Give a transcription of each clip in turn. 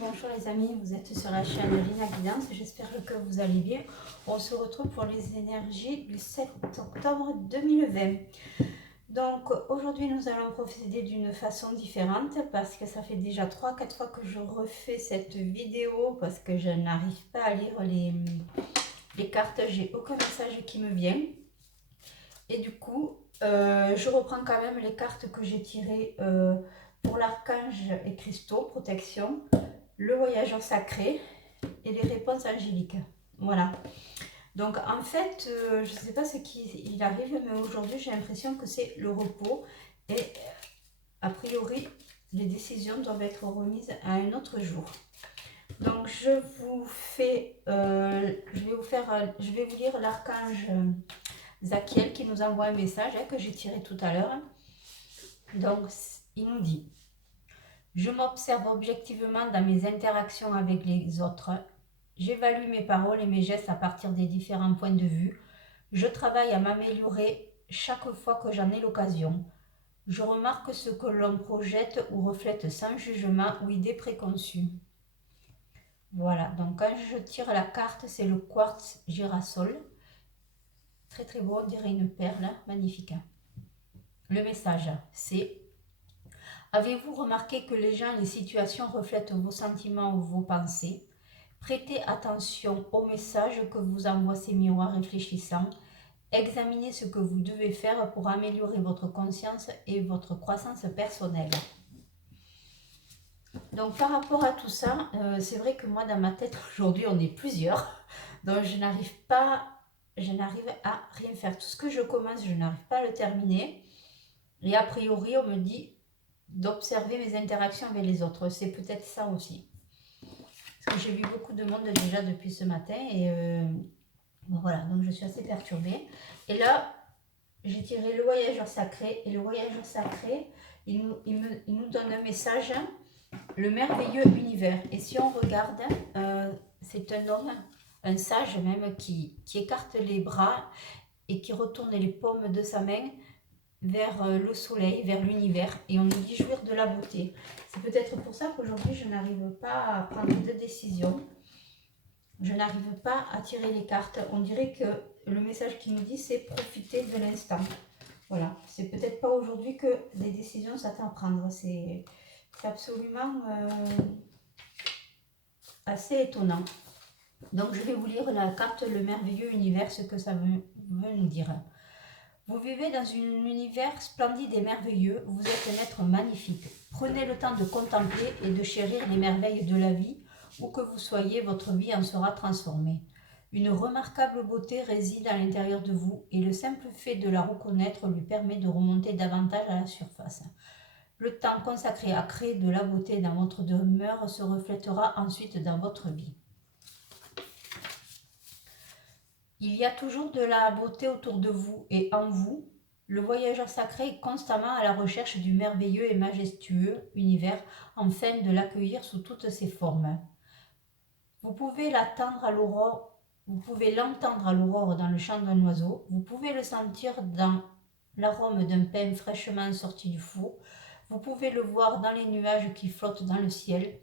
Bonjour les amis, vous êtes sur la chaîne Lina Guidance, j'espère que vous allez bien. On se retrouve pour les énergies du 7 octobre 2020. Donc aujourd'hui nous allons procéder d'une façon différente parce que ça fait déjà 3-4 fois que je refais cette vidéo parce que je n'arrive pas à lire les cartes, j'ai aucun message qui me vient. Et du coup, je reprends quand même les cartes que j'ai tirées pour l'archange et cristaux, protection, le voyageur sacré et les réponses angéliques. Voilà. Donc en fait, je ne sais pas ce qui arrive, mais aujourd'hui j'ai l'impression que c'est le repos et a priori les décisions doivent être remises à un autre jour. Donc je vais vous lire l'archange Zachiel qui nous envoie un message que j'ai tiré tout à l'heure. Donc il nous dit: je m'observe objectivement dans mes interactions avec les autres. J'évalue mes paroles et mes gestes à partir des différents points de vue. Je travaille à m'améliorer chaque fois que j'en ai l'occasion. Je remarque ce que l'on projette ou reflète sans jugement ou idée préconçue. Voilà, donc quand je tire la carte, c'est le quartz girasol. Très très beau, on dirait une perle, magnifique. Le message, c'est: avez-vous remarqué que les gens et les situations reflètent vos sentiments ou vos pensées? Prêtez attention aux messages que vous envoient ces miroirs réfléchissants. Examinez ce que vous devez faire pour améliorer votre conscience et votre croissance personnelle. Donc par rapport à tout ça, c'est vrai que moi dans ma tête aujourd'hui on est plusieurs. Donc je n'arrive à rien faire. Tout ce que je commence, je n'arrive pas à le terminer. Et a priori on me dit d'observer mes interactions avec les autres. C'est peut-être ça aussi. Parce que j'ai vu beaucoup de monde déjà depuis ce matin et bon, voilà, donc je suis assez perturbée. Et là, j'ai tiré le voyageur sacré et le voyageur sacré, il nous donne un message, le merveilleux univers. Et si on regarde, c'est un homme, un sage même, qui écarte les bras et qui retourne les paumes de sa main vers le soleil, vers l'univers, et on nous dit jouir de la beauté. C'est peut-être pour ça qu'aujourd'hui je n'arrive pas à prendre de décision. Je n'arrive pas à tirer les cartes. On dirait que le message qui nous dit c'est profiter de l'instant. Voilà, c'est peut-être pas aujourd'hui que les décisions sont à prendre. C'est absolument assez étonnant. Donc je vais vous lire la carte le merveilleux univers, ce que ça veut nous dire. Vous vivez dans un univers splendide et merveilleux, vous êtes un être magnifique. Prenez le temps de contempler et de chérir les merveilles de la vie. Où que vous soyez, votre vie en sera transformée. Une remarquable beauté réside à l'intérieur de vous et le simple fait de la reconnaître lui permet de remonter davantage à la surface. Le temps consacré à créer de la beauté dans votre demeure se reflètera ensuite dans votre vie. Il y a toujours de la beauté autour de vous et en vous. Le voyageur sacré est constamment à la recherche du merveilleux et majestueux univers, afin de l'accueillir sous toutes ses formes. Vous pouvez l'entendre à l'aurore dans le chant d'un oiseau. Vous pouvez le sentir dans l'arôme d'un pain fraîchement sorti du four. Vous pouvez le voir dans les nuages qui flottent dans le ciel.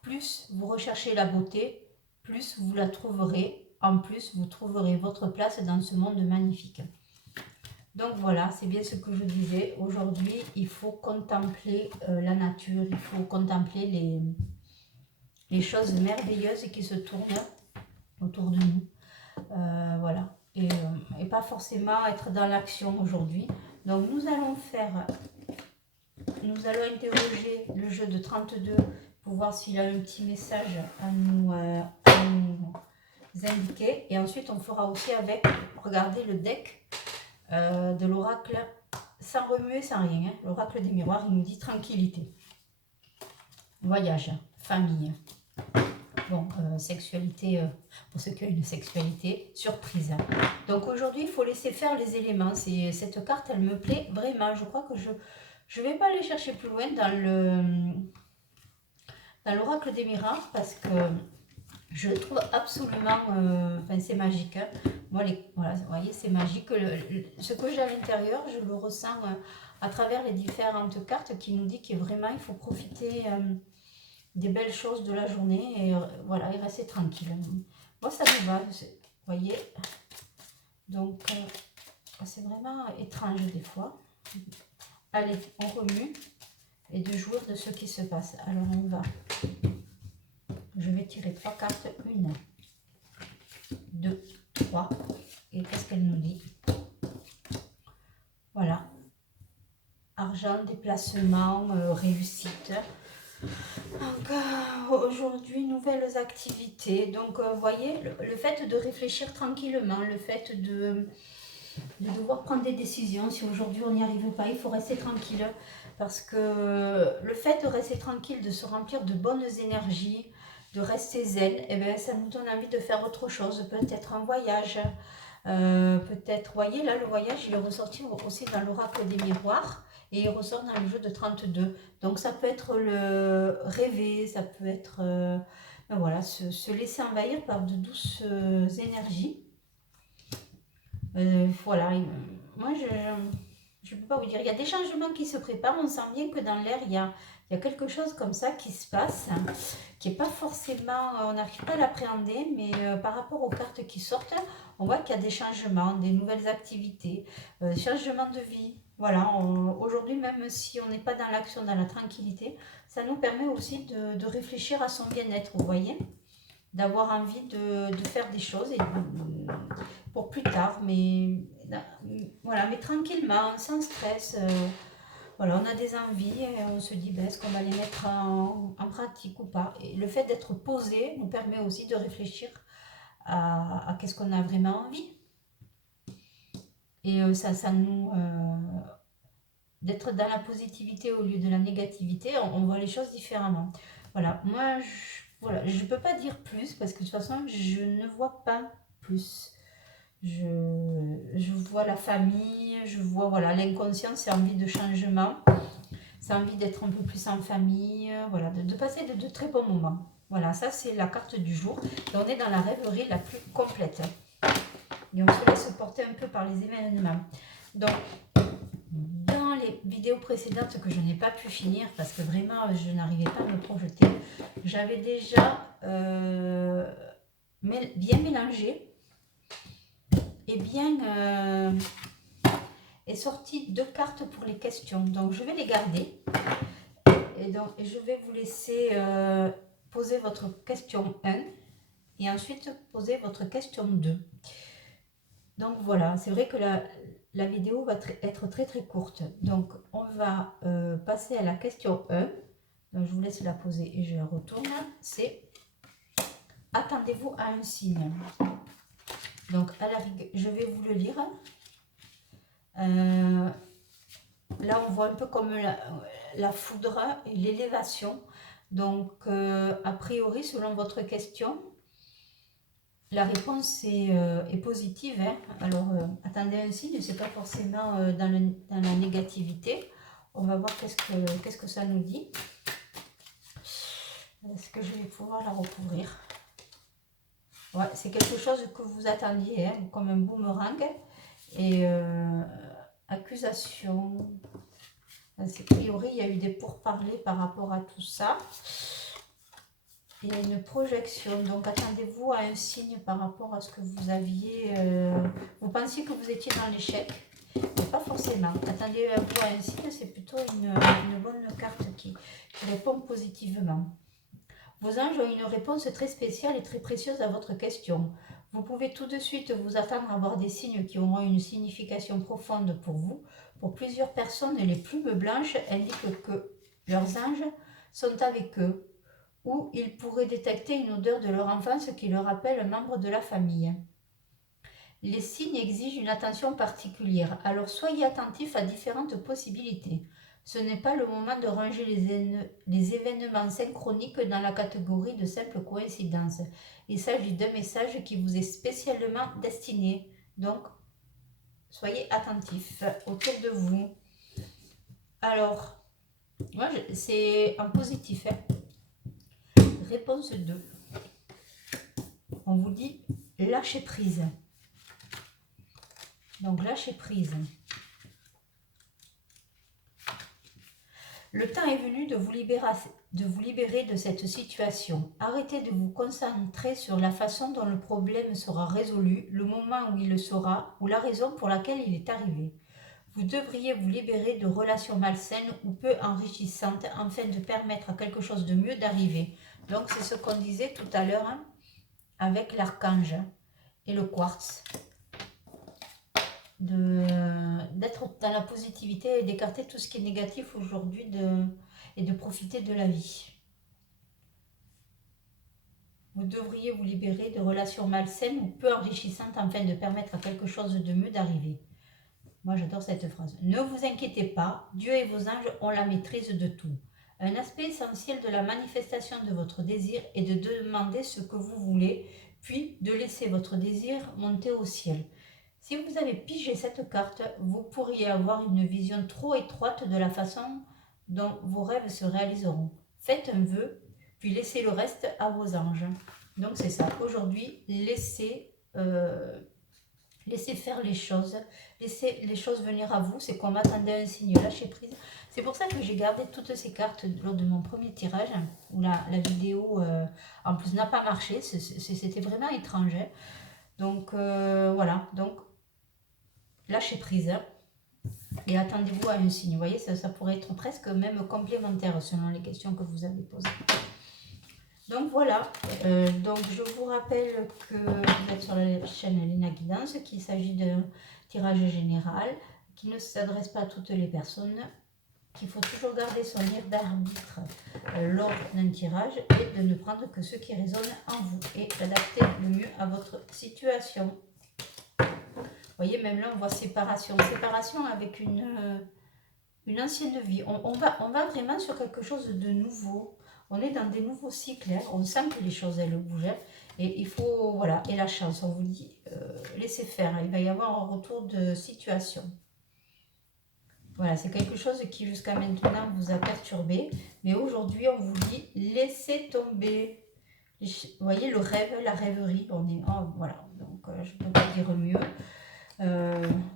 Plus vous recherchez la beauté, plus vous la trouverez. En plus, vous trouverez votre place dans ce monde magnifique. Donc voilà, c'est bien ce que je disais. Aujourd'hui, il faut contempler la nature, il faut contempler les choses merveilleuses qui se tournent autour de nous. Voilà. Et pas forcément être dans l'action aujourd'hui. Donc nous allons interroger le jeu de 32 pour voir s'il a un petit message à nous indiquer. Et ensuite, on fera aussi avec, regardez le deck de l'oracle, sans remuer, sans rien. L'oracle des miroirs, il nous dit tranquillité, voyage, famille. Bon, sexualité, pour ceux qui ont une sexualité, surprise. Donc aujourd'hui, il faut laisser faire les éléments. Cette carte, elle me plaît vraiment. Je crois que je vais pas aller chercher plus loin dans l'oracle des miroirs parce que je le trouve absolument, c'est magique. Hein. Moi, voilà, vous voyez, c'est magique. Ce que j'ai à l'intérieur, je le ressens à travers les différentes cartes qui nous dit que vraiment, il faut profiter des belles choses de la journée et voilà, et rester tranquille. Moi, ça me va, vous voyez. Donc, c'est vraiment étrange des fois. Allez, on remue et de jouir de ce qui se passe. Alors, on va. Je vais tirer 3 cartes. 1, 2, 3. Et qu'est-ce qu'elle nous dit? Voilà. Argent, déplacement, réussite. Donc, aujourd'hui, nouvelles activités. Donc, vous voyez, le fait de réfléchir tranquillement, le fait de devoir prendre des décisions. Si aujourd'hui on n'y arrive pas, il faut rester tranquille. Parce que le fait de rester tranquille, de se remplir de bonnes énergies, de rester zen, eh bien, ça nous donne envie de faire autre chose. Peut-être un voyage. Peut-être, voyez, là, le voyage, il est ressorti aussi dans l'oracle des miroirs. Et il ressort dans le jeu de 32. Donc, ça peut être le rêver, ça peut être... ben voilà, se laisser envahir par de douces énergies. Voilà, moi je peux pas vous dire, il y a des changements qui se préparent, on sent bien que dans l'air il y a quelque chose comme ça qui se passe, qui n'est pas forcément, on n'arrive pas à l'appréhender, mais par rapport aux cartes qui sortent, on voit qu'il y a des changements, des nouvelles activités, changements de vie. Voilà, aujourd'hui même si on n'est pas dans l'action, dans la tranquillité, ça nous permet aussi de réfléchir à son bien-être, vous voyez, d'avoir envie de faire des choses et pour plus tard, mais voilà, mais tranquillement, sans stress. Voilà, on a des envies et on se dit ben, est-ce qu'on va les mettre en pratique ou pas. Et le fait d'être posé nous permet aussi de réfléchir à qu'est-ce qu'on a vraiment envie. Et ça nous d'être dans la positivité au lieu de la négativité, on voit les choses différemment. Voilà, moi voilà, je peux pas dire plus parce que de toute façon je ne vois pas plus. Je vois la famille, je vois voilà, l'inconscient, c'est envie de changement, c'est envie d'être un peu plus en famille, voilà, de passer de très bons moments. Voilà, ça c'est la carte du jour. Et on est dans la rêverie la plus complète. Et on se laisse porter un peu par les événements. Donc, dans les vidéos précédentes que je n'ai pas pu finir parce que vraiment je n'arrivais pas à me projeter, j'avais déjà bien mélangé et bien est sorti 2 cartes pour les questions. Donc je vais les garder et je vais vous laisser poser votre question 1 et ensuite poser votre question 2. Donc voilà, c'est vrai que la vidéo va être très très courte. Donc on va passer à la question 1. Donc je vous laisse la poser et je la retourne. C'est attendez-vous à un signe. Donc à la rigueur, je vais vous le lire. Là, on voit un peu comme la foudre et l'élévation. Donc, a priori, selon votre question, la réponse est positive. Hein. Alors, attendez un signe, ce n'est pas forcément dans la négativité. On va voir qu'est-ce que ça nous dit. Est-ce que je vais pouvoir la recouvrir? Ouais, c'est quelque chose que vous attendiez, hein, comme un boomerang. Et accusation. A priori, il y a eu des pourparlers par rapport à tout ça. Il y a une projection. Donc, attendez-vous à un signe par rapport à ce que vous aviez. Vous pensiez que vous étiez dans l'échec, mais pas forcément. Attendez-vous à un signe, c'est plutôt une bonne carte qui répond positivement. Vos anges ont une réponse très spéciale et très précieuse à votre question. Vous pouvez tout de suite vous attendre à voir des signes qui auront une signification profonde pour vous. Pour plusieurs personnes, les plumes blanches indiquent que leurs anges sont avec eux, ou ils pourraient détecter une odeur de leur enfance qui leur rappelle un membre de la famille. Les signes exigent une attention particulière, alors soyez attentifs à différentes possibilités. Ce n'est pas le moment de ranger les événements synchroniques dans la catégorie de simples coïncidences. Il s'agit d'un message qui vous est spécialement destiné. Donc, soyez attentifs autour de vous. Alors, moi, c'est en positif. Hein. Réponse 2. On vous dit lâcher prise. Donc, lâcher prise. Le temps est venu de vous libérer de cette situation. Arrêtez de vous concentrer sur la façon dont le problème sera résolu, le moment où il le sera, ou la raison pour laquelle il est arrivé. Vous devriez vous libérer de relations malsaines ou peu enrichissantes afin de permettre à quelque chose de mieux d'arriver. Donc c'est ce qu'on disait tout à l'heure, hein, avec l'archange et le quartz. D'être dans la positivité et d'écarter tout ce qui est négatif aujourd'hui et de profiter de la vie. Vous devriez vous libérer de relations malsaines ou peu enrichissantes afin de permettre à quelque chose de mieux d'arriver. Moi j'adore cette phrase. Ne vous inquiétez pas, Dieu et vos anges ont la maîtrise de tout. Un aspect essentiel de la manifestation de votre désir est de demander ce que vous voulez, puis de laisser votre désir monter au ciel. Si vous avez pigé cette carte, vous pourriez avoir une vision trop étroite de la façon dont vos rêves se réaliseront. Faites un vœu, puis laissez le reste à vos anges. Donc c'est ça, aujourd'hui, laissez faire les choses, laissez les choses venir à vous, c'est qu'on m'attendait un signe, lâchez prise. C'est pour ça que j'ai gardé toutes ces cartes lors de mon premier tirage, où la vidéo en plus n'a pas marché, c'était vraiment étrange. Donc voilà, donc lâchez prise et attendez-vous à un signe. Vous voyez, ça pourrait être presque même complémentaire selon les questions que vous avez posées. Donc voilà, donc je vous rappelle que vous êtes sur la chaîne Léna Guidance, qu'il s'agit d'un tirage général qui ne s'adresse pas à toutes les personnes, qu'il faut toujours garder son libre d'arbitre lors d'un tirage et de ne prendre que ce qui résonne en vous et d'adapter le mieux à votre situation. Vous voyez, même là, on voit séparation. Séparation avec une ancienne vie. On va vraiment sur quelque chose de nouveau. On est dans des nouveaux cycles. Hein. On sent que les choses, elles bougent. Hein. Et il faut, voilà. Et la chance, on vous dit, laissez faire. Il va y avoir un retour de situation. Voilà, c'est quelque chose qui jusqu'à maintenant vous a perturbé. Mais aujourd'hui, on vous dit, laissez tomber. Vous voyez, le rêve, la rêverie. On est, oh, voilà. Donc, je ne peux pas dire mieux.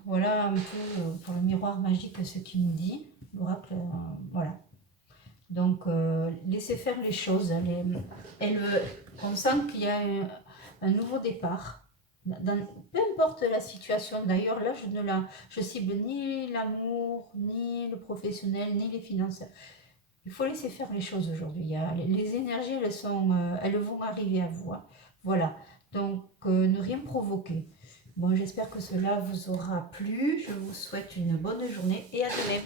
Voilà un peu pour le miroir magique ce qu'il nous dit, l'oracle, voilà. Donc laissez faire les choses, on sent qu'il y a un nouveau départ, peu importe la situation. D'ailleurs là je cible ni l'amour, ni le professionnel, ni les finances. Il faut laisser faire les choses aujourd'hui. Les énergies elles vont arriver à vous, hein. Voilà, donc ne rien provoquer. Bon, j'espère que cela vous aura plu. Je vous souhaite une bonne journée et à demain.